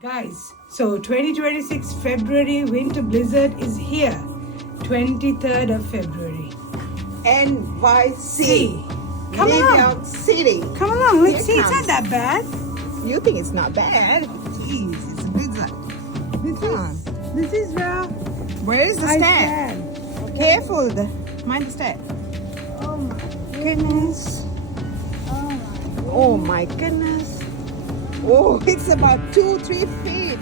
Guys, so 2026 February winter blizzard is here. 23rd of February. NYC. See, come New along. York City. Come along, let's see. Here It's not that bad. You think it's not bad? Jeez, it's a blizzard. This is where Where is the I stand? stand. Careful, mind the step. Oh my Goodness. God. Oh my goodness. Oh, it's about 2-3 feet.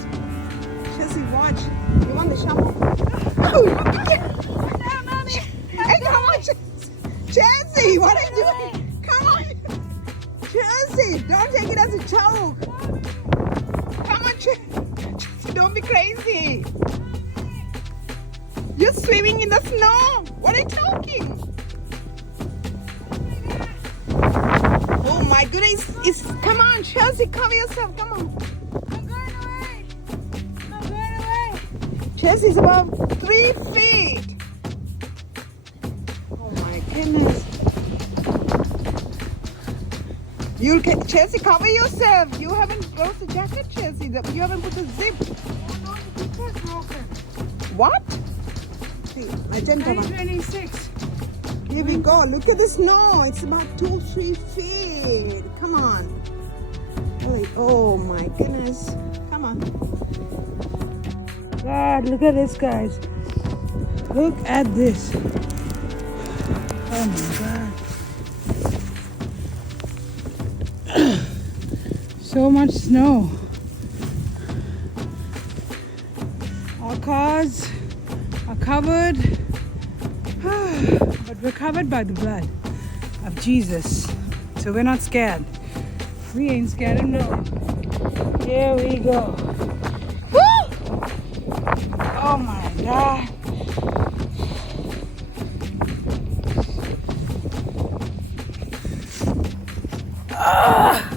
Chelsea, watch. You want the shovel? Oh, no, mommy. Hey, come on, Chelsea. What are you doing? Come on. Chelsea, don't take it as a joke. Come on, Chelsea. Don't be crazy. You're swimming in the snow. What are you talking? Oh my goodness, come on, Chelsea, cover yourself, come on. I'm going away. I'm going away. Chelsea's about 3 feet. Oh my goodness. Chelsea, cover yourself. You haven't closed the jacket, Chelsea. You haven't put the zip. Oh no, the zipper is broken. What? See, I didn't cover. 2026. Here we go. Look at the snow. It's about 2-3 feet. Come on. Oh my goodness. Come on. God, look at this, guys. Look at this. Oh my God. So much snow. Our cars are covered, but we're covered by the blood of Jesus. So we're not scared. We ain't scared of nothing. Here we go. Woo! Oh my God. Ah!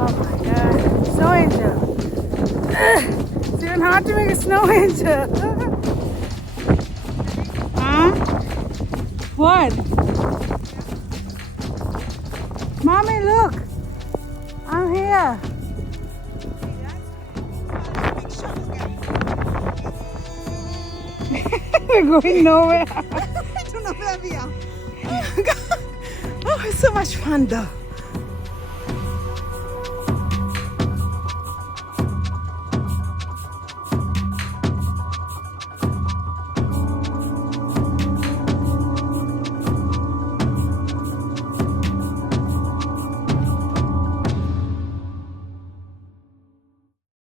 Oh my God. Snow angel. It's even hard to make a snow angel. Huh? What? Mommy, look. I'm here. We're going nowhere. I don't know where we are. Oh, God. Oh, it's so much fun though.